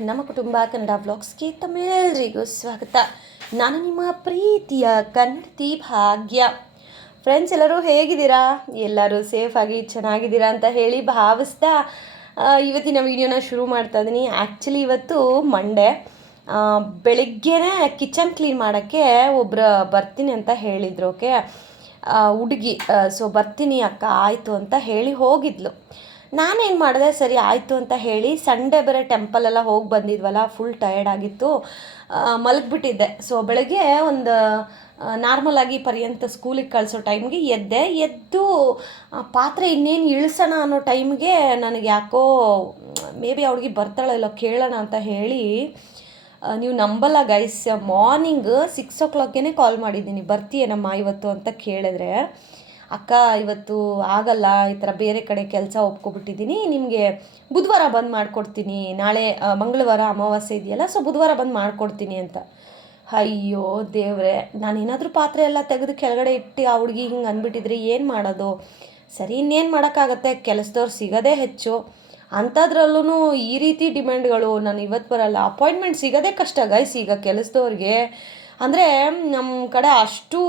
ನಮ್ಮ ಕುಟುಂಬ ಕನ್ನಡ ವ್ಲಾಗ್ಸ್ಗೆ ತಮ್ಮೆಲ್ಲರಿಗೂ ಸ್ವಾಗತ. ನಾನು ನಿಮ್ಮ ಪ್ರೀತಿಯ ಕನ್ನಡತಿ ಭಾಗ್ಯ. ಫ್ರೆಂಡ್ಸ್, ಎಲ್ಲರೂ ಹೇಗಿದ್ದೀರಾ? ಎಲ್ಲರೂ ಸೇಫಾಗಿ ಚೆನ್ನಾಗಿದ್ದೀರಾ ಅಂತ ಹೇಳಿ ಭಾವಿಸ್ತಾ ಇವತ್ತಿನ ವೀಡಿಯೋನ ಶುರು ಮಾಡ್ತಾ ಇದ್ದೀನಿ. ಆ್ಯಕ್ಚುಲಿ ಇವತ್ತು ಮಂಡೇ, ಬೆಳಿಗ್ಗೆನೇ ಕಿಚನ್ ಕ್ಲೀನ್ ಮಾಡೋಕ್ಕೆ ಒಬ್ಬರು ಬರ್ತೀನಿ ಅಂತ ಹೇಳಿದರು. ಓಕೆ, ಹುಡುಗಿ. ಸೊ ಬರ್ತೀನಿ ಅಕ್ಕ ಆಯಿತು ಅಂತ ಹೇಳಿ ಹೋಗಿದ್ಲು. ನಾನೇನು ಮಾಡಿದೆ, ಸರಿ ಆಯಿತು ಅಂತ ಹೇಳಿ, ಸಂಡೇ ಬೇರೆ ಟೆಂಪಲೆಲ್ಲ ಹೋಗಿ ಬಂದಿದ್ವಲ್ಲ, ಫುಲ್ ಟಯರ್ಡ್ ಆಗಿತ್ತು, ಮಲಗಿಬಿಟ್ಟಿದ್ದೆ. ಸೊ ಬೆಳಗ್ಗೆ ಒಂದು ನಾರ್ಮಲಾಗಿ ಪರ್ಯಂತ ಸ್ಕೂಲಿಗೆ ಕಳಿಸೋ ಟೈಮ್ಗೆ ಎದ್ದು ಪಾತ್ರೆ ಇನ್ನೇನು ಇಳಿಸೋಣ ಅನ್ನೋ ಟೈಮ್ಗೆ ನನಗೆ ಯಾಕೋ ಮೇ ಬಿ ಅವ್ಳಿಗೆ ಬರ್ತಾಳೋ ಇಲ್ಲೋ ಕೇಳೋಣ ಅಂತ ಹೇಳಿ, ನೀವು ನಂಬಲ್ಲ ಗೈಸ್, ಮಾರ್ನಿಂಗ್ 6 o'clockಗೆ ಕಾಲ್ ಮಾಡಿದ್ದೀನಿ, ಬರ್ತೀಯೇನಮ್ಮ ಇವತ್ತು ಅಂತ ಕೇಳಿದ್ರೆ, ಅಕ್ಕ ಇವತ್ತು ಆಗಲ್ಲ, ಈ ಥರ ಬೇರೆ ಕಡೆ ಕೆಲಸ ಒಪ್ಕೊಬಿಟ್ಟಿದ್ದೀನಿ, ನಿಮಗೆ ಬುಧವಾರ ಬಂದು ಮಾಡಿಕೊಡ್ತೀನಿ, ನಾಳೆ ಮಂಗಳವಾರ ಅಮಾವಾಸ್ಯೆ ಇದೆಯಲ್ಲ, ಸೊ ಬುಧವಾರ ಬಂದು ಮಾಡಿಕೊಡ್ತೀನಿ ಅಂತ. ಅಯ್ಯೋ ದೇವ್ರೆ, ನಾನೇನಾದರೂ ಪಾತ್ರೆ ಎಲ್ಲ ತೆಗೆದು ಕೆಳಗಡೆ ಇಟ್ಟು ಆ ಹುಡುಗಿ ಹಿಂಗೆ ಅಂದ್ಬಿಟ್ಟಿದ್ರೆ ಏನು ಮಾಡೋದು? ಸರಿ, ಇನ್ನೇನು ಮಾಡೋಕ್ಕಾಗತ್ತೆ, ಕೆಲಸದವ್ರು ಸಿಗೋದೇ ಹೆಚ್ಚು, ಅಂಥದ್ರಲ್ಲೂ ಈ ರೀತಿ ಡಿಮ್ಯಾಂಡ್ಗಳು. ನಾನು ಇವತ್ತು ಬರಲ್ಲ, ಅಪಾಯಿಂಟ್ಮೆಂಟ್ ಸಿಗೋದೇ ಕಷ್ಟ ಗೈಸ್ ಈಗ ಕೆಲಸದವ್ರಿಗೆ. ಅಂದರೆ ನಮ್ಮ ಕಡೆ ಅಷ್ಟು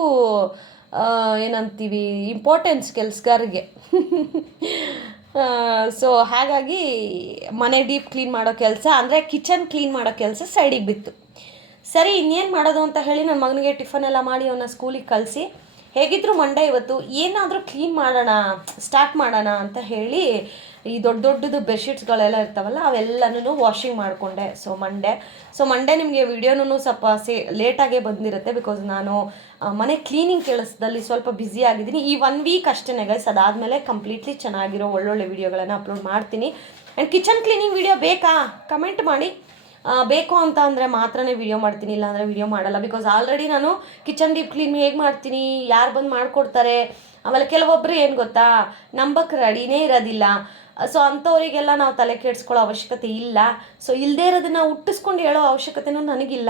ಏನಂತೀವಿ, ಇಂಪಾರ್ಟೆನ್ಸ್ ಕೆಲಸಗಾರಿಗೆ. ಸೊ ಹಾಗಾಗಿ ಮನೆ ಡೀಪ್ ಕ್ಲೀನ್ ಮಾಡೋ ಕೆಲಸ, ಅಂದರೆ ಕಿಚನ್ ಕ್ಲೀನ್ ಮಾಡೋ ಕೆಲಸ ಸೈಡಿಗೆ ಬಿತ್ತು. ಸರಿ, ಇನ್ನೇನು ಮಾಡೋದು ಅಂತ ಹೇಳಿ ನನ್ನ ಮಗನಿಗೆ ಟಿಫನ್ ಎಲ್ಲ ಮಾಡಿ ಅವನ್ನ ಸ್ಕೂಲಿಗೆ ಕಳಿಸಿ, ಹೇಗಿದ್ದರೂ ಮಂಡೇ ಇವತ್ತು ಏನಾದರೂ ಕ್ಲೀನ್ ಮಾಡೋಣ, ಸ್ಟಾರ್ಟ್ ಮಾಡೋಣ ಅಂತ ಹೇಳಿ ಈ ದೊಡ್ಡದು ಬೆಡ್ಶೀಟ್ಸ್ಗಳೆಲ್ಲ ಇರ್ತಾವಲ್ಲ ಅವೆಲ್ಲನೂ ವಾಷಿಂಗ್ ಮಾಡಿಕೊಂಡೆ. ಸೊ ಮಂಡೇ ನಿಮಗೆ ವಿಡಿಯೋನೂ ಸ್ವಲ್ಪ ಲೇಟಾಗೇ ಬಂದಿರುತ್ತೆ, ಬಿಕಾಸ್ ನಾನು ಮನೆ ಕ್ಲೀನಿಂಗ್ ಕೆಲಸದಲ್ಲಿ ಸ್ವಲ್ಪ ಬ್ಯುಸಿ ಆಗಿದ್ದೀನಿ. ಈ 1 ವೀಕ್ ಅಷ್ಟೇ ಗೈಸ್, ಅದಾದಮೇಲೆ ಕಂಪ್ಲೀಟ್ಲಿ ಚೆನ್ನಾಗಿರೋ ಒಳ್ಳೊಳ್ಳೆ ವೀಡಿಯೋಗಳನ್ನು ಅಪ್ಲೋಡ್ ಮಾಡ್ತೀನಿ. ಆ್ಯಂಡ್ ಕಿಚನ್ ಕ್ಲೀನಿಂಗ್ ವಿಡಿಯೋ ಬೇಕಾ ಕಮೆಂಟ್ ಮಾಡಿ, ಬೇಕು ಅಂತ ಅಂದರೆ ಮಾತ್ರನೇ ವಿಡಿಯೋ ಮಾಡ್ತೀನಿ, ಇಲ್ಲಾಂದರೆ ವಿಡಿಯೋ ಮಾಡಲ್ಲ. ಬಿಕಾಸ್ ಆಲ್ರೆಡಿ ನಾನು ಕಿಚನ್ ಡೀಪ್ ಕ್ಲೀನ್ ಹೇಗೆ ಮಾಡ್ತೀನಿ, ಯಾರು ಬಂದು ಮಾಡಿಕೊಡ್ತಾರೆ, ಆಮೇಲೆ ಕೆಲವೊಬ್ಬರು ಏನು ಗೊತ್ತಾ, ನಂಬಕ್ಕೆ ರೆಡಿನೇ ಇರೋದಿಲ್ಲ. ಸೊ ಅಂಥವರಿಗೆಲ್ಲ ನಾವು ತಲೆ ಕೆಡಿಸ್ಕೊಳ್ಳೋ ಅವಶ್ಯಕತೆ ಇಲ್ಲ. ಸೊ ಇಲ್ಲದೇ ಇರೋದನ್ನು ಹುಟ್ಟಿಸ್ಕೊಂಡು ಹೇಳೋ ಅವಶ್ಯಕತೆಯೂ ನನಗಿಲ್ಲ.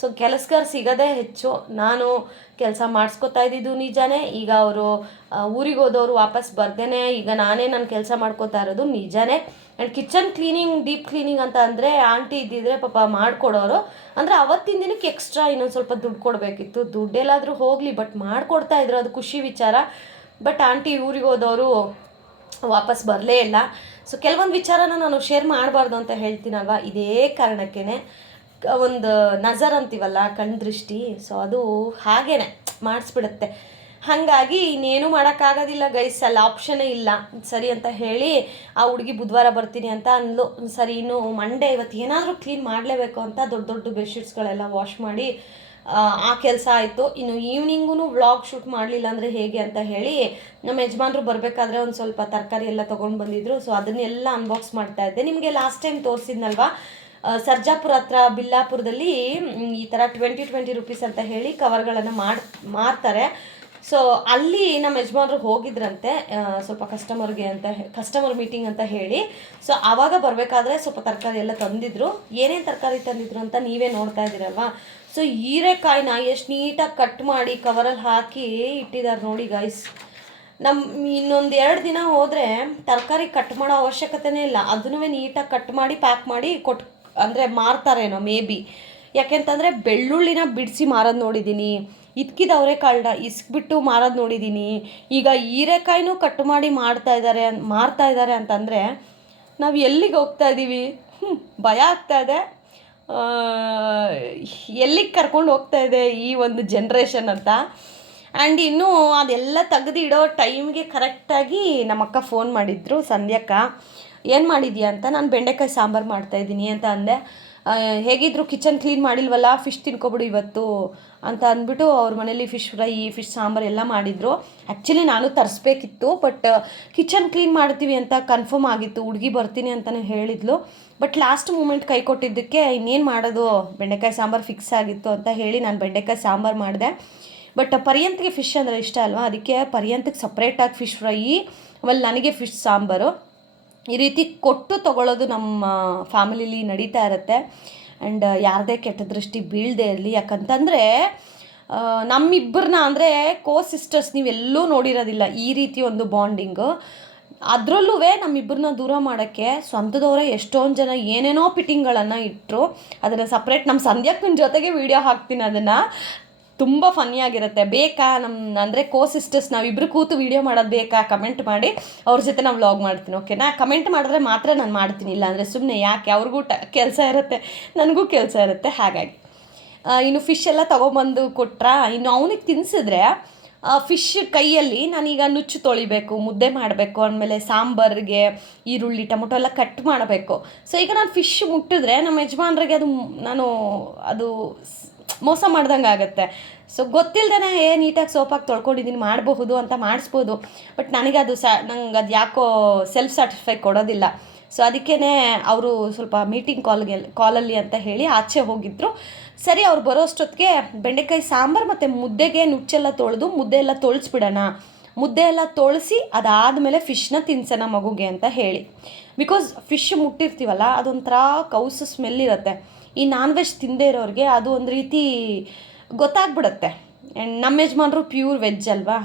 ಸೊ ಕೆಲಸಗಾರ ಸಿಗೋದೇ ಹೆಚ್ಚು. ನಾನು ಕೆಲಸ ಮಾಡಿಸ್ಕೊತಾ ಇದ್ದಿದ್ದು ನಿಜಾನೇ, ಈಗ ಅವರು ಊರಿಗೆ ಹೋದವರು ವಾಪಸ್ ಬರ್ದೇನೆ ಈಗ ನಾನೇ ನನ್ನ ಕೆಲಸ ಮಾಡ್ಕೋತಾ ಇರೋದು ನಿಜಾನೇ. And kitchen cleaning, deep cleaning ಅಂತ ಅಂದರೆ ಆಂಟಿ ಇದ್ದಿದ್ರೆ ಪಾಪ ಮಾಡಿಕೊಡೋರು, ಅಂದರೆ ಅವತ್ತಿನ ದಿನಕ್ಕೆ ಎಕ್ಸ್ಟ್ರಾ ಇನ್ನೊಂದು ಸ್ವಲ್ಪ ದುಡ್ಡು ಕೊಡಬೇಕಿತ್ತು. ದುಡ್ಡೆಲ್ಲಾದರೂ ಹೋಗಲಿ, ಬಟ್ ಮಾಡಿಕೊಡ್ತಾ ಇದ್ರು, ಅದು ಖುಷಿ ವಿಚಾರ. ಬಟ್ ಆಂಟಿ ಊರಿಗೆ ಹೋದವರು ವಾಪಸ್ ಬರಲೇ ಇಲ್ಲ. ಸೊ ಕೆಲವೊಂದು ವಿಚಾರನ ನಾನು ಶೇರ್ ಮಾಡಬಾರ್ದು ಅಂತ ಹೇಳ್ತೀನಲ್ವ, ಇದೇ ಕಾರಣಕ್ಕೇ ಒಂದು ನಜರ್ ಅಂತೀವಲ್ಲ, ಕಣ್ಣು ದೃಷ್ಟಿ, ಸೊ ಅದು ಹಾಗೇ ಮಾಡಿಸ್ಬಿಡುತ್ತೆ. ಹಾಗಾಗಿ ಇನ್ನೇನು ಮಾಡೋಕ್ಕಾಗೋದಿಲ್ಲ ಗೈಸ್, ಅಲ್ಲಿ ಆಪ್ಷನ್ನೇ ಇಲ್ಲ. ಸರಿ ಅಂತ ಹೇಳಿ ಆ ಹುಡುಗಿ ಬುಧವಾರ ಬರ್ತೀನಿ ಅಂತ ಅಂದ್ಲು. ಸರಿ, ಇನ್ನು ಮಂಡೇ ಇವತ್ತು ಏನಾದರೂ ಕ್ಲೀನ್ ಮಾಡಲೇಬೇಕು ಅಂತ ದೊಡ್ಡ ಬೆಡ್ಶೀಟ್ಸ್ಗಳೆಲ್ಲ ವಾಶ್ ಮಾಡಿ ಆ ಕೆಲಸ ಆಯಿತು. ಇನ್ನು ಈವ್ನಿಂಗೂ ವ್ಲಾಗ್ ಶೂಟ್ ಮಾಡಲಿಲ್ಲ ಅಂದರೆ ಹೇಗೆ ಅಂತ ಹೇಳಿ ನಮ್ಮ ಯಜಮಾನ್ರು ಬರಬೇಕಾದ್ರೆ ಒಂದು ಸ್ವಲ್ಪ ತರಕಾರಿ ಎಲ್ಲ ತೊಗೊಂಡು ಬಂದಿದ್ರು. ಸೊ ಅದನ್ನೆಲ್ಲ ಅನ್ಬಾಕ್ಸ್ ಮಾಡ್ತಾ ಇದ್ದೆ. ನಿಮಗೆ ಲಾಸ್ಟ್ ಟೈಮ್ ತೋರಿಸಿದ್ನಲ್ವಾ, ಸರ್ಜಾಪುರ ಹತ್ರ ಬಿಲ್ಲಾಪುರದಲ್ಲಿ ಈ ಥರ 20 ರೂಪೀಸ್ ಅಂತ ಹೇಳಿ ಕವರ್ಗಳನ್ನು ಮಾರ್ತಾರೆ. ಸೊ ಅಲ್ಲಿ ನಮ್ಮ ಯಜಮಾನ್ರು ಹೋಗಿದ್ರಂತೆ, ಸ್ವಲ್ಪ ಕಸ್ಟಮರ್ ಮೀಟಿಂಗ್ ಅಂತ ಹೇಳಿ. ಸೊ ಆವಾಗ ಬರಬೇಕಾದ್ರೆ ಸ್ವಲ್ಪ ತರಕಾರಿ ಎಲ್ಲ ತಂದಿದ್ರು. ಏನೇನು ತರಕಾರಿ ತಂದಿದ್ರು ಅಂತ ನೀವೇ ನೋಡ್ತಾ ಇದ್ದೀರಲ್ವಾ. ಸೊ ಹೀರೆಕಾಯಿನ ಎಷ್ಟು ನೀಟಾಗಿ ಕಟ್ ಮಾಡಿ ಕವರಲ್ಲಿ ಹಾಕಿ ಇಟ್ಟಿದ್ದಾರೆ ನೋಡಿ ಗೈಸ್. ಇನ್ನೊಂದು 2 ದಿನ ಹೋದರೆ ತರಕಾರಿ ಕಟ್ ಮಾಡೋ ಅವಶ್ಯಕತೆನೇ ಇಲ್ಲ, ಅದನ್ನೂ ನೀಟಾಗಿ ಕಟ್ ಮಾಡಿ ಪ್ಯಾಕ್ ಮಾಡಿ ಅಂದರೆ ಮಾರ್ತಾರೇನೋ ಮೇ ಬಿ. ಯಾಕೆಂತಂದರೆ ಬೆಳ್ಳುಳ್ಳಿನ ಬಿಡಿಸಿ ಮಾರೋದು ನೋಡಿದ್ದೀನಿ, ಇದ್ಕಿದ ಅವರೆಕಾಳನ್ನ ಇಸ್ಬಿಟ್ಟು ಮಾರೋದು ನೋಡಿದ್ದೀನಿ. ಈಗ ಹೀರೆಕಾಯಿನೂ ಕಟ್ ಮಾಡಿ ಮಾರ್ತಾ ಇದ್ದಾರೆ ಅಂತಂದರೆ ನಾವು ಎಲ್ಲಿಗೆ ಹೋಗ್ತಾ ಇದ್ದೀವಿ? ಭಯ ಆಗ್ತಾ ಇದೆ. ಎಲ್ಲಿಗೆ ಕರ್ಕೊಂಡು ಹೋಗ್ತಾ ಇದೆ ಈ ಒಂದು ಜನ್ರೇಷನ್ ಅಂತ. ಆ್ಯಂಡ್ ಇನ್ನೂ ಅದೆಲ್ಲ ತೆಗೆದು ಇಡೋ ಟೈಮ್ಗೆ ಕರೆಕ್ಟಾಗಿ ನಮ್ಮ ಅಕ್ಕ ಫೋನ್ ಮಾಡಿದ್ರು, ಸಂಧ್ಯಾಕ್ಕ, ಏನು ಮಾಡಿದ್ಯಾ ಅಂತ. ನಾನು ಬೆಂಡೆಕಾಯಿ ಸಾಂಬಾರು ಮಾಡ್ತಾಯಿದ್ದೀನಿ ಅಂತ ಅಂದೆ. ಹೇಗಿದ್ರು ಕಿಚನ್ ಕ್ಲೀನ್ ಮಾಡಿಲ್ವಲ್ಲ, ಫಿಶ್ ತಿನ್ಕೊಬಿಡು ಇವತ್ತು ಅಂತ ಅಂದ್ಬಿಟ್ಟು ಅವ್ರ ಮನೇಲಿ ಫಿಶ್ ಫ್ರೈ, ಫಿಶ್ ಸಾಂಬಾರು ಎಲ್ಲ ಮಾಡಿದರು. ಆ್ಯಕ್ಚುಲಿ ನಾನು ತರಿಸ್ಬೇಕಿತ್ತು, ಬಟ್ ಕಿಚನ್ ಕ್ಲೀನ್ ಮಾಡ್ತೀವಿ ಅಂತ ಕನ್ಫರ್ಮ್ ಆಗಿತ್ತು, ಹುಡುಗಿ ಬರ್ತೀನಿ ಅಂತಲೇ ಹೇಳಿದ್ಲು. ಬಟ್ ಲಾಸ್ಟ್ ಮೂಮೆಂಟ್ ಕೈ ಕೊಟ್ಟಿದ್ದಕ್ಕೆ ಇನ್ನೇನು ಮಾಡೋದು, ಬೆಂಡೆಕಾಯಿ ಸಾಂಬಾರು ಫಿಕ್ಸ್ ಆಗಿತ್ತು ಅಂತ ಹೇಳಿ ನಾನು ಬೆಂಡೆಕಾಯಿ ಸಾಂಬಾರು ಮಾಡಿದೆ. ಬಟ್ ಪರ್ಯಂತ್ಗೆ ಫಿಶ್ ಅಂದರೆ ಇಷ್ಟ ಅಲ್ವಾ, ಅದಕ್ಕೆ ಪರ್ಯಂತಕ್ಕೆ ಸಪ್ರೇಟಾಗಿ ಫಿಶ್ ಫ್ರೈ, ಆಮೇಲೆ ನನಗೆ ಫಿಶ್ ಸಾಂಬಾರು, ಈ ರೀತಿ ಕೊಟ್ಟು ತೊಗೊಳ್ಳೋದು ನಮ್ಮ ಫ್ಯಾಮಿಲಿಲಿ ನಡೀತಾ ಇರುತ್ತೆ. ಆ್ಯಂಡ್ ಯಾರದೇ ಕೆಟ್ಟ ದೃಷ್ಟಿ ಬೀಳದೇ ಇರಲಿ. ಯಾಕಂತಂದರೆ ನಮ್ಮಿಬ್ಬರನ್ನ ಅಂದರೆ ಸಿಸ್ಟರ್ಸ್ ನೀವೆಲ್ಲೂ ನೋಡಿರೋದಿಲ್ಲ ಈ ರೀತಿ ಒಂದು ಬಾಂಡಿಂಗು. ಅದರಲ್ಲೂ ನಮ್ಮಿಬ್ಬರನ್ನ ದೂರ ಮಾಡೋಕ್ಕೆ ಸ್ವಂತದವರೇ ಎಷ್ಟೊಂದು ಜನ ಏನೇನೋ ಫಿಟ್ಟಿಂಗ್ಗಳನ್ನು ಇಟ್ಟರು. ಅದನ್ನು ಸಪ್ರೇಟ್ ನಮ್ಮ ಸಂಧ್ಯಾಕ್ಕನ ಜೊತೆಗೆ ವೀಡಿಯೋ ಹಾಕ್ತೀನಿ. ಅದನ್ನು ತುಂಬ ಫನ್ನಿಯಾಗಿರುತ್ತೆ. ಬೇಕಾ ಅಂದರೆ ಸಿಸ್ಟರ್ಸ್ ನಾವಿಬ್ಬರು ಕೂತು ವೀಡಿಯೋ ಮಾಡೋದು ಬೇಕಾ, ಕಮೆಂಟ್ ಮಾಡಿ, ಅವ್ರ ಜೊತೆ ನಾನು ವ್ಲಾಗ್ ಮಾಡ್ತೀನಿ. ಓಕೆನಾ? ಕಮೆಂಟ್ ಮಾಡಿದ್ರೆ ಮಾತ್ರ ನಾನು ಮಾಡ್ತೀನಿ, ಇಲ್ಲ ಅಂದರೆ ಸುಮ್ಮನೆ ಯಾಕೆ, ಅವ್ರಿಗೂ ಕೆಲಸ ಇರುತ್ತೆ, ನನಗೂ ಕೆಲಸ ಇರುತ್ತೆ. ಹಾಗಾಗಿ ಇನ್ನು ಫಿಶ್ ಎಲ್ಲ ತೊಗೊಬಂದು ಕೊಟ್ರಾ. ಇನ್ನು ಅವನಿಗೆ ತಿನ್ನಿಸಿದ್ರೆ ಫಿಶ್ ಕೈಯಲ್ಲಿ ನಾನೀಗ ನುಚ್ಚು ತೊಳಿಬೇಕು, ಮುದ್ದೆ ಮಾಡಬೇಕು, ಆಮೇಲೆ ಸಾಂಬಾರಿಗೆ ಈರುಳ್ಳಿ ಟೊಮೊಟೊ ಎಲ್ಲ ಕಟ್ ಮಾಡಬೇಕು. ಸೊ ಈಗ ನಾನು ಫಿಶ್ ಮುಟ್ಟಿದ್ರೆ ನಮ್ಮ ಯಜಮಾನ್ರಿಗೆ ಅದು ಮೋಸ ಮಾಡ್ದಂಗೆ ಆಗುತ್ತೆ. ಸೊ ಗೊತ್ತಿಲ್ಲದೇ ನೀಟಾಗಿ ಸೋಪಾಗಿ ತೊಳ್ಕೊಂಡಿದ್ದೀನಿ ಮಾಡಬಹುದು ಅಂತ ಮಾಡಿಸ್ಬೋದು. ಬಟ್ ನನಗೆ ಅದು ನಂಗೆ ಅದು ಯಾಕೋ ಸೆಲ್ಫ್ ಸ್ಯಾಟಿಸ್ಫೈ ಕೊಡೋದಿಲ್ಲ. ಸೊ ಅದಕ್ಕೇ ಅವರು ಸ್ವಲ್ಪ ಮೀಟಿಂಗ್ ಕಾಲಲ್ಲಿ ಅಂತ ಹೇಳಿ ಆಚೆ ಹೋಗಿದ್ದರು. ಸರಿ, ಅವ್ರು ಬರೋ ಅಷ್ಟೊತ್ತಿಗೆ ಬೆಂಡೆಕಾಯಿ ಸಾಂಬಾರು ಮತ್ತು ಮುದ್ದೆಗೆ ನುಚ್ಚೆಲ್ಲ ತೊಳೆದು ಮುದ್ದೆ ಎಲ್ಲ ತೊಳೆಸ್ಬಿಡೋಣ, ಮುದ್ದೆ ಎಲ್ಲ ತೊಳೆಸಿ ಅದಾದಮೇಲೆ ಫಿಶ್ನ ತಿನ್ಸೋಣ ಮಗುಗೆ ಅಂತ ಹೇಳಿ. ಬಿಕಾಸ್ ಫಿಶ್ ಮುಟ್ಟಿರ್ತೀವಲ್ಲ, ಅದೊಂಥರ ಕೌಸು ಸ್ಮೆಲ್ ಇರುತ್ತೆ. ಈ ನಾನ್ ವೆಜ್ ತಿಂದೇ ಇರೋರಿಗೆ ಅದು ಒಂದು ರೀತಿ ಗೊತ್ತಾಗ್ಬಿಡುತ್ತೆ. ಆ್ಯಂಡ್ ನಮ್ಮ ಯಜಮಾನರು ಪ್ಯೂರ್ ವೆಜ್ ಅಲ್ವಾ,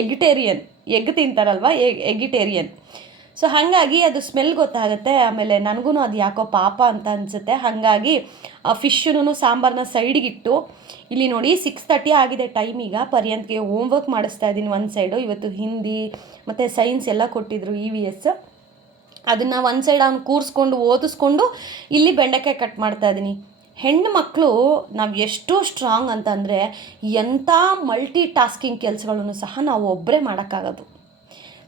ಎಗ್ಗಿಟೇರಿಯನ್, ಎಗ್ ತಿಂತಾರಲ್ವ, ಎಗ್ಗಿಟೇರಿಯನ್. ಸೊ ಹಾಗಾಗಿ ಅದು ಸ್ಮೆಲ್ ಗೊತ್ತಾಗುತ್ತೆ. ಆಮೇಲೆ ನನಗೂ ಅದು ಯಾಕೋ ಪಾಪ ಅಂತ ಅನಿಸುತ್ತೆ. ಹಾಗಾಗಿ ಫಿಶ್ಶೂ ಸಾಂಬಾರನ್ನ ಸೈಡಿಗಿಟ್ಟು ಇಲ್ಲಿ ನೋಡಿ 6:30 ಆಗಿದೆ ಟೈಮ್. ಈಗ ಪರ್ಯಂತ್ಗೆ ಹೋಮ್ವರ್ಕ್ ಮಾಡಿಸ್ತಾ ಇದ್ದೀನಿ ಒಂದು ಸೈಡು. ಇವತ್ತು ಹಿಂದಿ ಮತ್ತು ಸೈನ್ಸ್ ಎಲ್ಲ ಕೊಟ್ಟಿದ್ರು EVS. ಅದನ್ನು ಒಂದು ಸೈಡ್ ಅವ್ನು ಕೂರಿಸ್ಕೊಂಡು ಓದಿಸ್ಕೊಂಡು ಇಲ್ಲಿ ಬೆಂಡೆಕಾಯಿ ಕಟ್ ಮಾಡ್ತಾಯಿದ್ದೀನಿ. ಹೆಣ್ಣು ಮಕ್ಕಳು ನಾವು ಎಷ್ಟು ಸ್ಟ್ರಾಂಗ್ ಅಂತಂದರೆ ಎಂಥ ಮಲ್ಟಿ ಟಾಸ್ಕಿಂಗ್ ಕೆಲಸಗಳನ್ನು ಸಹ ನಾವು ಒಬ್ಬರೇ ಮಾಡೋಕ್ಕಾಗೋದು.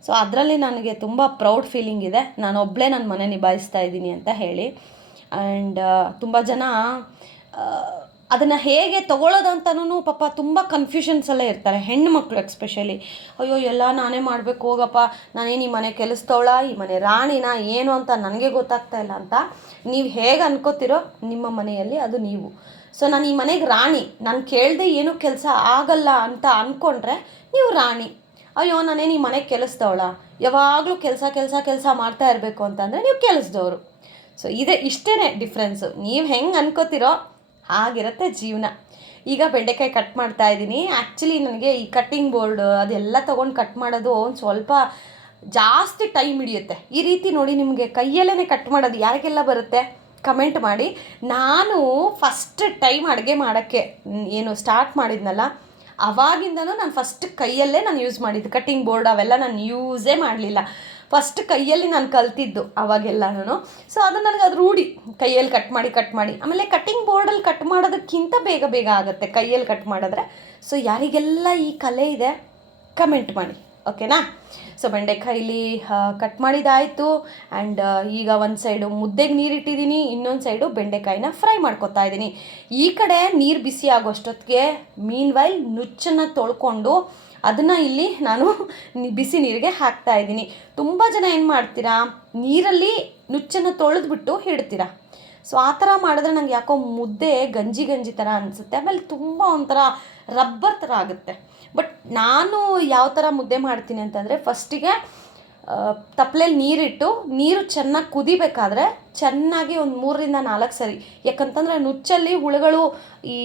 ಸೊ ಅದರಲ್ಲಿ ನನಗೆ ತುಂಬ ಪ್ರೌಡ್ ಫೀಲಿಂಗ್ ಇದೆ, ನಾನು ಒಬ್ಬಳೇ ನನ್ನ ಮನೆ ನಿಭಾಯಿಸ್ತಾ ಇದ್ದೀನಿ ಅಂತ ಹೇಳಿ. ಆ್ಯಂಡ್ ತುಂಬ ಜನ ಅದನ್ನು ಹೇಗೆ ತೊಗೊಳ್ಳೋದು ಅಂತನೂ ಪಾಪ ತುಂಬ ಕನ್ಫ್ಯೂಷನ್ಸಲ್ಲೇ ಇರ್ತಾರೆ, ಹೆಣ್ಣು ಮಕ್ಕಳು ಎಕ್ಸ್ಪೆಷಲಿ. ಅಯ್ಯೋ ಎಲ್ಲ ನಾನೇ ಮಾಡಬೇಕು, ಹೋಗಪ್ಪ, ನಾನೇನು ಈ ಮನೆ ಕೆಲಸದವಳ, ಈ ಮನೆ ರಾಣಿನ, ಏನು ಅಂತ ನನಗೆ ಗೊತ್ತಾಗ್ತಾ ಇಲ್ಲ ಅಂತ ನೀವು ಹೇಗೆ ಅನ್ಕೋತಿರೋ ನಿಮ್ಮ ಮನೆಯಲ್ಲಿ ಅದು ನೀವು. ಸೊ ನಾನು ಈ ಮನೆಗೆ ರಾಣಿ, ನಾನು ಕೇಳದೆ ಏನೂ ಕೆಲಸ ಆಗಲ್ಲ ಅಂತ ಅಂದ್ಕೊಂಡ್ರೆ ನೀವು ರಾಣಿ. ಅಯ್ಯೋ ನಾನೇನು ಈ ಮನೆಗೆ ಕೆಲಸದವಳ, ಯಾವಾಗಲೂ ಕೆಲಸ ಮಾಡ್ತಾ ಇರಬೇಕು ಅಂತಂದರೆ ನೀವು ಕೆಲಸದವರು. ಸೊ ಇಷ್ಟೇ ಡಿಫ್ರೆನ್ಸು. ನೀವು ಹೆಂಗೆ ಅನ್ಕೋತಿರೋ ಹಾಗಿರುತ್ತೆ ಜೀವನ. ಈಗ ಬೆಂಡೆಕಾಯಿ ಕಟ್ ಮಾಡ್ತಾ ಇದ್ದೀನಿ. ಆ್ಯಕ್ಚುಲಿ ನನಗೆ ಈ ಕಟ್ಟಿಂಗ್ ಬೋರ್ಡ್ ಅದೆಲ್ಲ ತೊಗೊಂಡು ಕಟ್ ಮಾಡೋದು ಒಂದು ಸ್ವಲ್ಪ ಜಾಸ್ತಿ ಟೈಮ್ ಹಿಡಿಯುತ್ತೆ. ಈ ರೀತಿ ನೋಡಿ, ನಿಮಗೆ ಕೈಯಲ್ಲೇ ಕಟ್ ಮಾಡೋದು ಯಾರಿಗೆಲ್ಲ ಬರುತ್ತೆ ಕಮೆಂಟ್ ಮಾಡಿ. ನಾನು ಫಸ್ಟ್ ಟೈಮ್ ಅಡುಗೆ ಮಾಡೋಕ್ಕೆ ಏನು ಸ್ಟಾರ್ಟ್ ಮಾಡಿದ್ನಲ್ಲ, ಅವಾಗಿಂದನೂ ನಾನು ಫಸ್ಟ್ ಕೈಯಲ್ಲೇ ನಾನು ಯೂಸ್ ಮಾಡಿದ್ದು. ಕಟ್ಟಿಂಗ್ ಬೋರ್ಡ್ ಅವೆಲ್ಲ ನಾನು ಯೂಸೇ ಮಾಡಲಿಲ್ಲ. ಫಸ್ಟ್ ಕೈಯಲ್ಲಿ ನಾನು ಕಲ್ತಿದ್ದು ಅವಾಗೆಲ್ಲನೂ. ಸೊ ಅದು ನನಗೆ ಅದು ರೂಢಿ, ಕೈಯಲ್ಲಿ ಕಟ್ ಮಾಡಿ. ಆಮೇಲೆ ಕಟ್ಟಿಂಗ್ ಬೋರ್ಡಲ್ಲಿ ಕಟ್ ಮಾಡೋದಕ್ಕಿಂತ ಬೇಗ ಆಗುತ್ತೆ ಕೈಯಲ್ಲಿ ಕಟ್ ಮಾಡಿದ್ರೆ. ಸೊ ಯಾರಿಗೆಲ್ಲ ಈ ಕಲೆ ಇದೆ ಕಮೆಂಟ್ ಮಾಡಿ, ಓಕೆನಾ? ಸೊ ಬೆಂಡೆಕಾಯಿಲಿ ಕಟ್ ಮಾಡಿದ್ದಾಯಿತು. ಆ್ಯಂಡ್ ಈಗ ಒಂದು ಸೈಡು ಮುದ್ದೆಗೆ ನೀರಿಟ್ಟಿದ್ದೀನಿ, ಇನ್ನೊಂದು ಸೈಡು ಬೆಂಡೆಕಾಯಿನ ಫ್ರೈ ಮಾಡ್ಕೊತಾ ಇದ್ದೀನಿ. ಈ ಕಡೆ ನೀರು ಬಿಸಿ ಆಗೋಷ್ಟೊತ್ತಿಗೆ ಮೀನ್ವೈಲ್ ನುಚ್ಚನ್ನು ತೊಳ್ಕೊಂಡು ಅದನ್ನು ಇಲ್ಲಿ ನಾನು ಬಿಸಿ ನೀರಿಗೆ ಹಾಕ್ತಾ ಇದ್ದೀನಿ. ತುಂಬ ಜನ ಏನು ಮಾಡ್ತೀರಾ, ನೀರಲ್ಲಿ ನುಚ್ಚನ್ನು ತೊಳೆದ್ಬಿಟ್ಟು ಇಡ್ತೀರಾ. ಸೊ ಆ ಥರ ಮಾಡಿದ್ರೆ ನಂಗೆ ಯಾಕೋ ಮುದ್ದೆ ಗಂಜಿ ಥರ ಅನಿಸುತ್ತೆ. ಆಮೇಲೆ ತುಂಬ ಒಂಥರ ರಬ್ಬರ್ ಥರ ಆಗುತ್ತೆ. ಬಟ್ ನಾನು ಯಾವ ಥರ ಮುದ್ದೆ ಮಾಡ್ತೀನಿ ಅಂತಂದರೆ, ಫಸ್ಟಿಗೆ ತಪ್ಪಲೆಯಲ್ಲಿ ನೀರಿಟ್ಟು ನೀರು ಚೆನ್ನಾಗಿ ಕುದಿಬೇಕಾದ್ರೆ ಚೆನ್ನಾಗಿ ಒಂದು 3-4 ಸರಿ. ಯಾಕಂತಂದರೆ ನುಚ್ಚಲ್ಲಿ ಹುಳುಗಳು, ಈ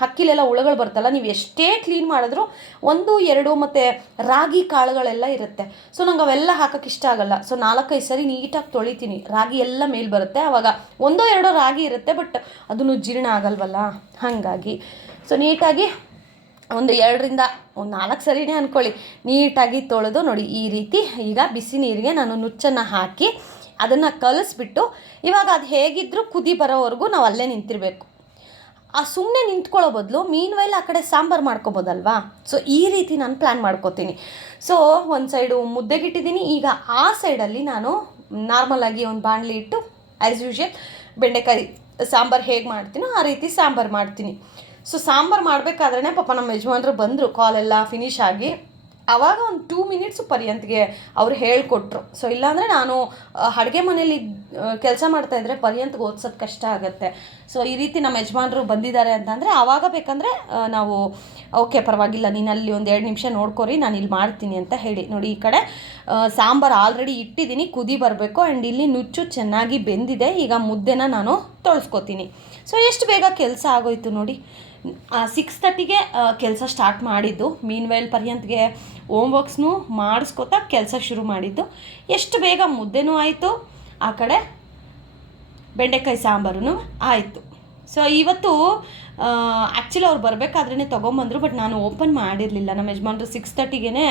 ಹಕ್ಕಿಲೆಲ್ಲ ಹುಳುಗಳು ಬರ್ತಲ್ಲ, ನೀವು ಎಷ್ಟೇ ಕ್ಲೀನ್ ಮಾಡಿದ್ರು 1-2 ಮತ್ತು ರಾಗಿ ಕಾಳುಗಳೆಲ್ಲ ಇರುತ್ತೆ. ಸೊ ನಂಗೆ ಅವೆಲ್ಲ ಹಾಕೋಕ್ಕೆ ಇಷ್ಟ ಆಗಲ್ಲ. ಸೊ 4-5 ಸರಿ ನೀಟಾಗಿ ತೊಳಿತೀನಿ. ರಾಗಿ ಎಲ್ಲ ಮೇಲೆ ಬರುತ್ತೆ. ಆವಾಗ 1-2 ರಾಗಿ ಇರುತ್ತೆ, ಬಟ್ ಅದನ್ನು ಜೀರ್ಣ ಆಗಲ್ವಲ್ಲ, ಹಾಗಾಗಿ ಸೊ ನೀಟಾಗಿ ಒಂದು 2-4 ಸರಿನೇ ಅಂದ್ಕೊಳ್ಳಿ, ನೀಟಾಗಿ ತೊಳೆದು ನೋಡಿ ಈ ರೀತಿ. ಈಗ ಬಿಸಿ ನೀರಿಗೆ ನಾನು ನುಚ್ಚನ್ನು ಹಾಕಿ ಅದನ್ನು ಕಲಿಸ್ಬಿಟ್ಟು, ಇವಾಗ ಅದು ಹೇಗಿದ್ದರೂ ಕುದಿ ಬರೋವರೆಗೂ ನಾವು ಅಲ್ಲೇ ನಿಂತಿರಬೇಕು. ಸುಮ್ಮನೆ ನಿಂತ್ಕೊಳ್ಳೋ ಬದಲು ಮೀನ್ವೈಲ್ ಆ ಕಡೆ ಸಾಂಬಾರು ಮಾಡ್ಕೊಬೋದಲ್ವಾ. ಸೊ ಈ ರೀತಿ ನಾನು ಪ್ಲ್ಯಾನ್ ಮಾಡ್ಕೋತೀನಿ. ಸೊ ಒಂದು ಸೈಡು ಮುದ್ದೆಗಿಟ್ಟಿದ್ದೀನಿ. ಈಗ ಆ ಸೈಡಲ್ಲಿ ನಾನು ನಾರ್ಮಲಾಗಿ ಒಂದು ಬಾಣಲಿ ಇಟ್ಟು ಆ್ಯಸ್ ಯೂಶ್ವಲ್ ಬೆಂಡೆಕಾಯಿ ಸಾಂಬಾರು ಹೇಗೆ ಮಾಡ್ತೀನೋ ಆ ರೀತಿ ಸಾಂಬಾರು ಮಾಡ್ತೀನಿ. ಸೊ ಸಾಂಬಾರು ಮಾಡಬೇಕಾದ್ರೆ ಪಾಪ ನಮ್ಮ ಯಜಮಾನ್ರು ಬಂದರು, ಕಾಲೆಲ್ಲ ಫಿನಿಶ್ ಆಗಿ. ಆವಾಗ ಒಂದು 2 ಮಿನಿಟ್ಸು ಪರ್ಯಂತ್ಗೆ ಅವ್ರು ಹೇಳಿಕೊಟ್ರು. ಸೊ ಇಲ್ಲಾಂದರೆ ನಾನು ಅಡುಗೆ ಮನೇಲಿ ಕೆಲಸ ಮಾಡ್ತಾಯಿದ್ರೆ ಪರ್ಯಂತ್ಗೆ ಓದ್ಸೋದು ಕಷ್ಟ ಆಗುತ್ತೆ. ಸೊ ಈ ರೀತಿ ನಮ್ಮ ಯಜಮಾನ್ರು ಬಂದಿದ್ದಾರೆ ಅಂತಂದರೆ ಆವಾಗ ಬೇಕಂದರೆ ನಾವು ಓಕೆ ಪರವಾಗಿಲ್ಲ, ನೀನು ಅಲ್ಲಿ ಒಂದು 2 ನಿಮಿಷ ನೋಡ್ಕೊರಿ, ನಾನು ಇಲ್ಲಿ ಮಾಡ್ತೀನಿ ಅಂತ ಹೇಳಿ. ನೋಡಿ ಈ ಕಡೆ ಸಾಂಬಾರು ಆಲ್ರೆಡಿ ಇಟ್ಟಿದ್ದೀನಿ, ಕುದಿ ಬರಬೇಕು. ಆ್ಯಂಡ್ ಇಲ್ಲಿ ನುಚ್ಚು ಚೆನ್ನಾಗಿ ಬೆಂದಿದೆ. ಈಗ ಮುದ್ದೆನ ನಾನು ತೊಳ್ಸ್ಕೊತೀನಿ. ಸೊ ಎಷ್ಟು ಬೇಗ ಕೆಲಸ ಆಗೋಯ್ತು ನೋಡಿ. 6:30ಗೆ ಕೆಲಸ ಸ್ಟಾರ್ಟ್ ಮಾಡಿದ್ದು. ಮೀನ್ವೈಲ್ ಪರ್ಯಂತ್ಗೆ ಹೋಮ್ ವರ್ಕ್ಸ್ನೂ ಮಾಡಿಸ್ಕೊತಾ ಕೆಲಸ ಶುರು ಮಾಡಿದ್ದು. ಎಷ್ಟು ಬೇಗ ಮುದ್ದೆನೂ ಆಯಿತು, ಆ ಕಡೆ ಬೆಂಡೆಕಾಯಿ ಸಾಂಬಾರು ಆಯಿತು. ಸೊ ಇವತ್ತು ಆ್ಯಕ್ಚುಲಿ ಅವ್ರು ಬರಬೇಕಾದ್ರೇ ತೊಗೊಂಬಂದರು, ಬಟ್ ನಾನು ಓಪನ್ ಮಾಡಿರಲಿಲ್ಲ. ನಮ್ಮ ಯಜಮಾನ್ರು 6:30ಗೆ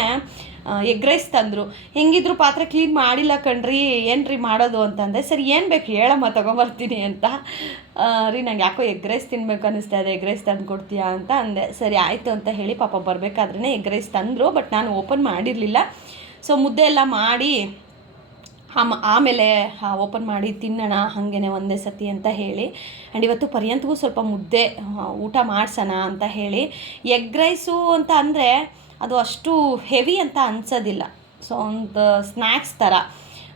ಎಗ್ ರೈಸ್ ತಂದರು. ಹೆಂಗಿದ್ರು ಪಾತ್ರೆ ಕ್ಲೀನ್ ಮಾಡಿಲ್ಲ ಕಣ್ರಿ, ಏನು ರೀ ಮಾಡೋದು ಅಂತಂದೆ. ಸರಿ ಏನು ಬೇಕು ಹೇಳಮ್ಮ ತೊಗೊಂಬರ್ತೀನಿ ಅಂತ. ರೀ ನಂಗೆ ಯಾಕೋ ಎಗ್ ರೈಸ್ ತಿನ್ಬೇಕು ಅನ್ನಿಸ್ತಾ ಇದೆ, ಎಗ್ ರೈಸ್ ತಂದು ಕೊಡ್ತೀಯಾ ಅಂತ ಅಂದೆ. ಸರಿ ಆಯಿತು ಅಂತ ಹೇಳಿ ಪಾಪ ಬರಬೇಕಾದ್ರೇ ಎಗ್ ರೈಸ್ ತಂದರು, ಬಟ್ ನಾನು ಓಪನ್ ಮಾಡಿರಲಿಲ್ಲ. ಸೊ ಮುದ್ದೆ ಎಲ್ಲ ಮಾಡಿ ಆಮೇಲೆ ಓಪನ್ ಮಾಡಿ ತಿನ್ನೋಣ ಹಾಗೇ ಒಂದೇ ಸತಿ ಅಂತ ಹೇಳಿ. ಆ್ಯಂಡ್ ಇವತ್ತು ಪರ್ಯಂತಗೂ ಸ್ವಲ್ಪ ಮುದ್ದೆ ಊಟ ಮಾಡಿಸೋಣ ಅಂತ ಹೇಳಿ. ಎಗ್ ರೈಸು ಅಂತ ಅಂದರೆ ಅದು ಅಷ್ಟು ಹೆವಿ ಅಂತ ಅನಿಸೋದಿಲ್ಲ. ಸೊ ಒಂದು ಸ್ನ್ಯಾಕ್ಸ್ ಥರ.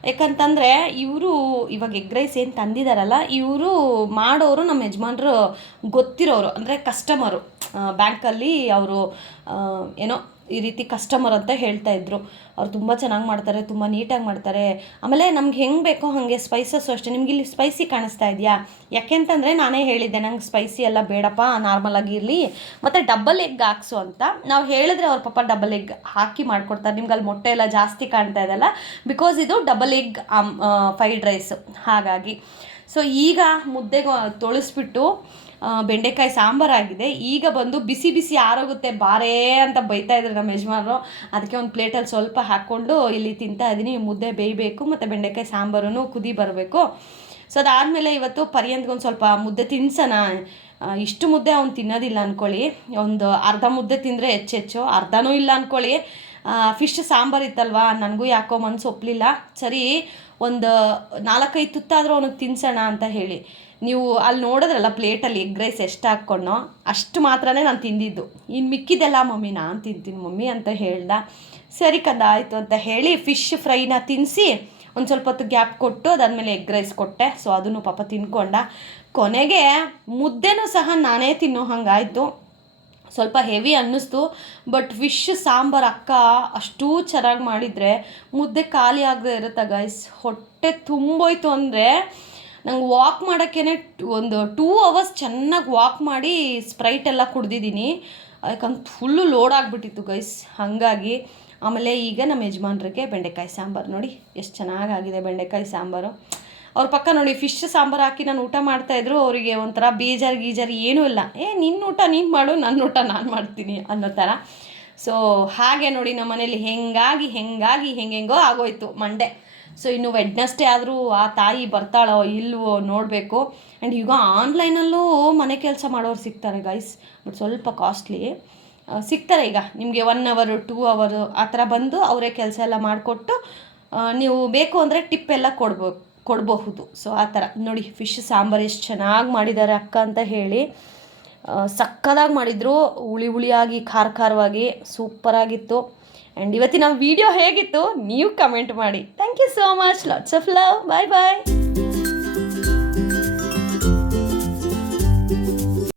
ಯಾಕಂತಂದರೆ ಇವರು ಇವಾಗ ಎಗ್ ರೈಸ್ ಏನು ತಂದಿದ್ದಾರಲ್ಲ, ಇವರು ಮಾಡೋರು ನಮ್ಮ ಯಜಮಾನ್ರು ಗೊತ್ತಿರೋರು, ಅಂದರೆ ಕಸ್ಟಮರು. ಬ್ಯಾಂಕಲ್ಲಿ ಅವರು ಏನೋ ಈ ರೀತಿ ಕಸ್ಟಮರ್ ಅಂತ ಹೇಳ್ತಾಯಿದ್ರು. ಅವ್ರು ತುಂಬ ಚೆನ್ನಾಗಿ ಮಾಡ್ತಾರೆ, ತುಂಬ ನೀಟಾಗಿ ಮಾಡ್ತಾರೆ. ಆಮೇಲೆ ನಮ್ಗೆ ಹೆಂಗೆ ಬೇಕೋ ಹಾಗೆ ಸ್ಪೈಸಸ್ಸು ಅಷ್ಟೇ. ನಿಮ್ಗೆ ಇಲ್ಲಿ ಸ್ಪೈಸಿ ಕಾಣಿಸ್ತಾ ಇದೆಯಾ? ಯಾಕೆಂತಂದರೆ ನಾನೇ ಹೇಳಿದ್ದೆ ನಂಗೆ ಸ್ಪೈಸಿ ಎಲ್ಲ ಬೇಡಪ್ಪ, ನಾರ್ಮಲಾಗಿರಲಿ, ಮತ್ತು ಡಬಲ್ ಎಗ್ ಹಾಕ್ಸು ಅಂತ. ನಾವು ಹೇಳಿದ್ರೆ ಅವ್ರ ಪಾಪ ಡಬಲ್ ಎಗ್ ಹಾಕಿ ಮಾಡಿಕೊಡ್ತಾರೆ. ನಿಮ್ಗೆ ಅಲ್ಲಿ ಮೊಟ್ಟೆ ಎಲ್ಲ ಜಾಸ್ತಿ ಕಾಣ್ತಾ ಇದೆಯಲ್ಲ, ಬಿಕಾಸ್ ಇದು ಡಬಲ್ ಎಗ್ ಫ್ರೈಡ್ ರೈಸು. ಹಾಗಾಗಿ ಸೊ ಈಗ ಮುದ್ದೆಗೆ ತೊಳಿಸ್ಬಿಟ್ಟು ಬೆಂಡೆಕಾಯಿ ಸಾಂಬಾರಾಗಿದೆ. ಈಗ ಬಂದು ಬಿಸಿ ಬಿಸಿ ಆರೋಗುತ್ತೆ ಬಾರೇ ಅಂತ ಬೈತಾಯಿದ್ರು ನಮ್ಮ ಯಜಮಾನರು. ಅದಕ್ಕೆ ಒಂದು ಪ್ಲೇಟಲ್ಲಿ ಸ್ವಲ್ಪ ಹಾಕ್ಕೊಂಡು ಇಲ್ಲಿ ತಿಂತಾಯಿದ್ದೀನಿ. ಮುದ್ದೆ ಬೇಯಬೇಕು ಮತ್ತು ಬೆಂಡೆಕಾಯಿ ಸಾಂಬಾರು ಕುದಿ ಬರಬೇಕು. ಸೊ ಅದಾದಮೇಲೆ ಇವತ್ತು ಪರ್ಯಂತ್ಗೊಂದು ಸ್ವಲ್ಪ ಮುದ್ದೆ ತಿನ್ಸೋಣ. ಇಷ್ಟು ಮುದ್ದೆ ಅವ್ನು ತಿನ್ನೋದಿಲ್ಲ ಅಂದ್ಕೊಳ್ಳಿ, ಒಂದು ಅರ್ಧ ಮುದ್ದೆ ತಿಂದರೆ ಹೆಚ್ಚು, ಅರ್ಧನೂ ಇಲ್ಲ ಅಂದ್ಕೊಳ್ಳಿ. ಫಿಶ್ ಸಾಂಬಾರು ಇತ್ತಲ್ವ, ನನಗೂ ಯಾಕೋ ಮನಸ್ಸು ಒಪ್ಪಲಿಲ್ಲ. ಸರಿ ಒಂದು 4-5 ತುತ್ತಾದರೂ ಅವನಿಗೆ ತಿನ್ಸೋಣ ಅಂತ ಹೇಳಿ. ನೀವು ಅಲ್ಲಿ ನೋಡಿದ್ರಲ್ಲ ಪ್ಲೇಟಲ್ಲಿ ಎಗ್ ರೈಸ್ ಎಷ್ಟು ಹಾಕ್ಕೊಂಡೋ ಅಷ್ಟು ಮಾತ್ರನೇ ನಾನು ತಿಂದಿದ್ದು. ಇನ್ನು ಮಿಕ್ಕಿದೆಲ್ಲ ಮಮ್ಮಿ ನಾನು ತಿಂತೀನಿ ಮಮ್ಮಿ ಅಂತ ಹೇಳ್ದ. ಸರಿ ಕಂದ ಆಯಿತು ಅಂತ ಹೇಳಿ ಫಿಶ್ ಫ್ರೈನ ತಿನ್ನಿಸಿ ಒಂದು ಸ್ವಲ್ಪ ಹೊತ್ತು ಗ್ಯಾಪ್ ಕೊಟ್ಟು ಅದಾದಮೇಲೆ ಎಗ್ ರೈಸ್ ಕೊಟ್ಟೆ. ಸೊ ಅದನ್ನು ಪಾಪ ತಿನ್ಕೊಂಡ. ಕೊನೆಗೆ ಮುದ್ದೆನೂ ಸಹ ನಾನೇ ತಿನ್ನೋ ಹಂಗಾಯಿತು. ಸ್ವಲ್ಪ ಹೆವಿ ಅನ್ನಿಸ್ತು, ಬಟ್ ಫಿಶ್ ಸಾಂಬಾರು ಅಕ್ಕ ಅಷ್ಟೂ ಚೆನ್ನಾಗಿ ಮಾಡಿದರೆ ಮುದ್ದೆ ಖಾಲಿ ಆಗದೆ ಇರುತ್ತೆ ಗೈಸ್. ಹೊಟ್ಟೆ ತುಂಬೋಯ್ತು ಅಂದರೆ ನಂಗೆ ವಾಕ್ ಮಾಡೋಕ್ಕೇ ಒಂದು 2 ಅವರ್ಸ್ ಚೆನ್ನಾಗಿ ವಾಕ್ ಮಾಡಿ ಸ್ಪ್ರೈಟ್ ಎಲ್ಲ ಕುಡ್ದಿದ್ದೀನಿ. ಯಾಕಂದ್ರೆ ಫುಲ್ಲು ಲೋಡ್ ಆಗಿಬಿಟ್ಟಿತ್ತು ಗೈಸ್. ಹಾಗಾಗಿ ಆಮೇಲೆ ಈಗ ನಮ್ಮ ಯಜಮಾನ್ರಿಗೆ ಬೆಂಡೆಕಾಯಿ ಸಾಂಬಾರು ನೋಡಿ ಎಷ್ಟು ಚೆನ್ನಾಗಾಗಿದೆ ಬೆಂಡೆಕಾಯಿ ಸಾಂಬಾರು. ಅವ್ರ ಪಕ್ಕ ನೋಡಿ ಫಿಶ್ ಸಾಂಬಾರು ಹಾಕಿ ನಾನು ಊಟ ಮಾಡ್ತಾಯಿದ್ರು. ಅವರಿಗೆ ಒಂಥರ ಬೇಜಾರು ಏನೂ ಇಲ್ಲ. ನಿನ್ನ ಊಟ ನೀನು ಮಾಡು, ನನ್ನ ಊಟ ನಾನು ಮಾಡ್ತೀನಿ ಅನ್ನೋ ಥರ. ಸೊ ಹಾಗೆ ನೋಡಿ ನಮ್ಮ ಮನೇಲಿ ಹೆಂಗೆಂಗೋ ಆಗೋಯ್ತು ಮಂಡೇ. ಸೊ ಇನ್ನು ವೆಡ್ನೆಸ್ಡೇ ಆದರೂ ಆ ತಾಯಿ ಬರ್ತಾಳೋ ಇಲ್ವೋ ನೋಡಬೇಕು. ಆ್ಯಂಡ್ ಈಗ ಆನ್ಲೈನಲ್ಲೂ ಮನೆ ಕೆಲಸ ಮಾಡೋರು ಸಿಗ್ತಾರೆ ಗೈಸ್, ಬಟ್ ಸ್ವಲ್ಪ ಕಾಸ್ಟ್ಲಿ ಸಿಗ್ತಾರೆ. ಈಗ ನಿಮಗೆ 1 ಅವರ್ 2 ಅವರ್ ಆ ಥರ ಬಂದು ಅವರೇ ಕೆಲಸ ಎಲ್ಲ ಮಾಡಿಕೊಟ್ಟು ನೀವು ಬೇಕು ಅಂದರೆ ಟಿಪ್ ಎಲ್ಲ ಕೊಡಬಹುದು. ಸೊ ಆ ಥರ ನೋಡಿ ಫಿಶ್ ಸಾಂಬಾರು ಎಷ್ಟು ಚೆನ್ನಾಗಿ ಮಾಡಿದ್ದಾರೆ ಅಕ್ಕ ಅಂತ ಹೇಳಿ. ಸಕ್ಕದಾಗಿ ಮಾಡಿದರು, ಹುಳಿಯಾಗಿ ಖಾರವಾಗಿ ಸೂಪರಾಗಿತ್ತು. ಆ್ಯಂಡ್ ಇವತ್ತಿನ ವಿಡಿಯೋ ಹೇಗಿತ್ತು ನೀವು ಕಮೆಂಟ್ ಮಾಡಿ. Thank you so much, lots of love, bye bye.